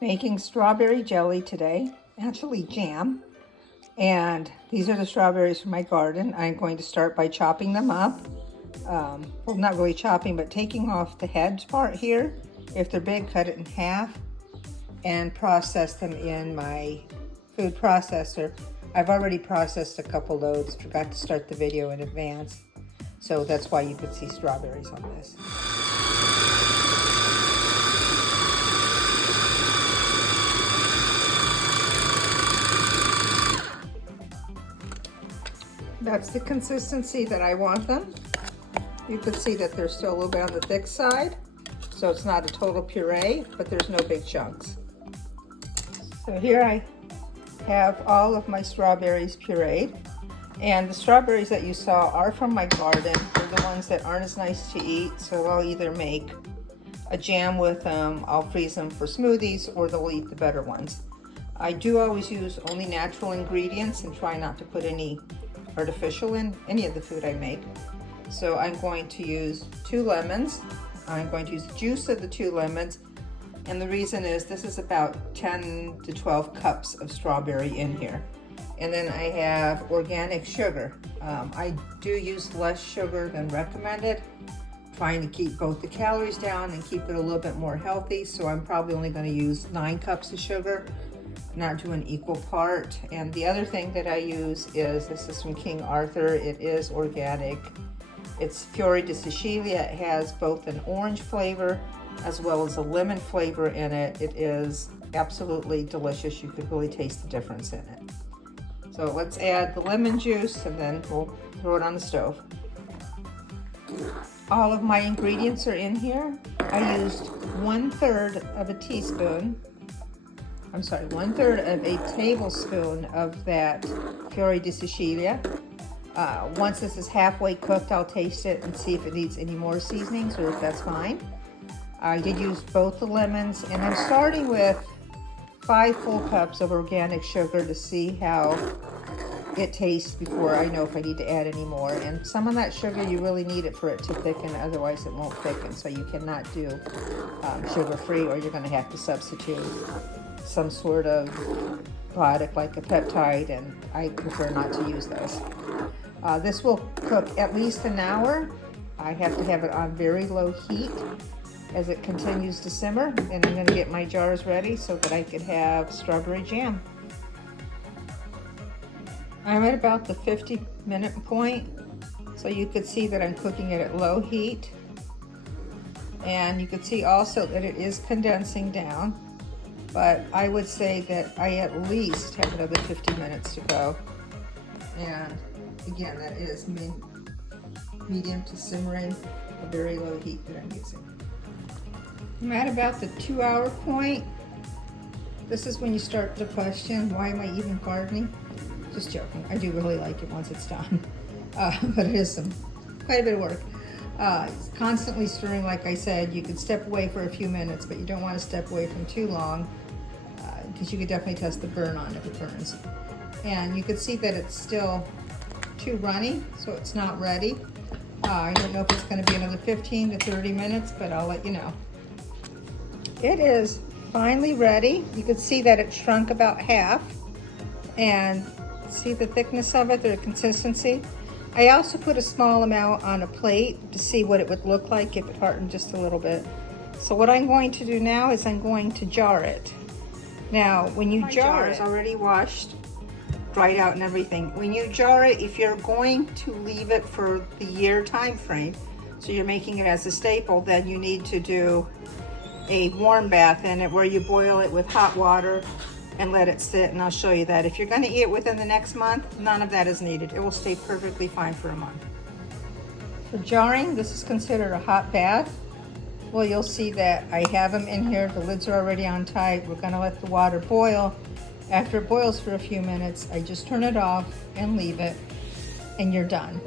Making strawberry jelly today, actually jam. And these are the strawberries from my garden. I'm going to start by chopping them up. Well, not really chopping, but taking off the head part here. If they're big, cut it in half and process them in my food processor. I've already processed a couple loads, forgot to start the video in advance. So that's why you could see strawberries on this. That's the consistency that I want them. You can see that they're still a little bit on the thick side, so it's not a total puree, but there's no big chunks. So here I have all of my strawberries pureed, and the strawberries that you saw are from my garden. They're the ones that aren't as nice to eat, so I'll either make a jam with them, I'll freeze them for smoothies, or they'll eat the better ones. I do always use only natural ingredients and try not to put any artificial in any of the food I make. So I'm going to use 2 lemons. I'm going to use the juice of the 2 lemons, and the reason is this is about 10 to 12 cups of strawberry in here. And then I have organic sugar. I do use less sugar than recommended, trying to keep both the calories down and keep it a little bit more healthy. So I'm probably only going to use 9 cups of sugar, not do an equal part. And the other thing that I use is, this is from King Arthur. It is organic. It's Fiori di Sicilia. It has both an orange flavor as well as a lemon flavor in it. It is absolutely delicious. You could really taste the difference in it. So let's add the lemon juice and then we'll throw it on the stove. All of my ingredients are in here. I used 1/3 of a teaspoon. I'm sorry, 1/3 of a tablespoon of that Fiori di Sicilia. Once this is halfway cooked, I'll taste it and see if it needs any more seasonings or if that's fine. I did use both the lemons, and I'm starting with 5 full cups of organic sugar to see how it tastes before I know if I need to add any more. And some of that sugar, you really need it for it to thicken, otherwise it won't thicken. So you cannot do sugar-free, or you're going to have to substitute some sort of product like a peptide, and I prefer not to use those. This will cook at least an hour. I have to have it on very low heat as it continues to simmer, and I'm going to get my jars ready so that I could have strawberry jam. I'm at about the 50-minute point, so you could see that I'm cooking it at low heat, and you could see also that it is condensing down. But I would say that I at least have another 50 minutes to go. And again, that is medium to simmering, a very low heat that I'm using. I'm at about the 2-hour point. This is when you start to question, why am I even gardening? Just joking, I do really like it once it's done. But it is quite a bit of work. It's constantly stirring, like I said. You could step away for a few minutes, but you don't want to step away from too long, because you could definitely test the burn on if it burns. And you could see that it's still too runny, so it's not ready. I don't know if it's going to be another 15 to 30 minutes, but I'll let you know. It is finally ready. You could see that it shrunk about half, and see the thickness of it, the consistency. I also put a small amount on a plate to see what it would look like if it hardened just a little bit. So what I'm going to do now is I'm going to jar it. Now, when you jar it, it's already washed, dried out and everything. When you jar it, if you're going to leave it for the year time frame, so you're making it as a staple, then you need to do a warm bath in it where you boil it with hot water and let it sit, and I'll show you that. If you're going to eat it within the next month, none of that is needed. It will stay perfectly fine for a month. For jarring, this is considered a hot bath. Well, you'll see that I have them in here. The lids are already on tight. We're going to let the water boil. After it boils for a few minutes, I just turn it off and leave it, and you're done.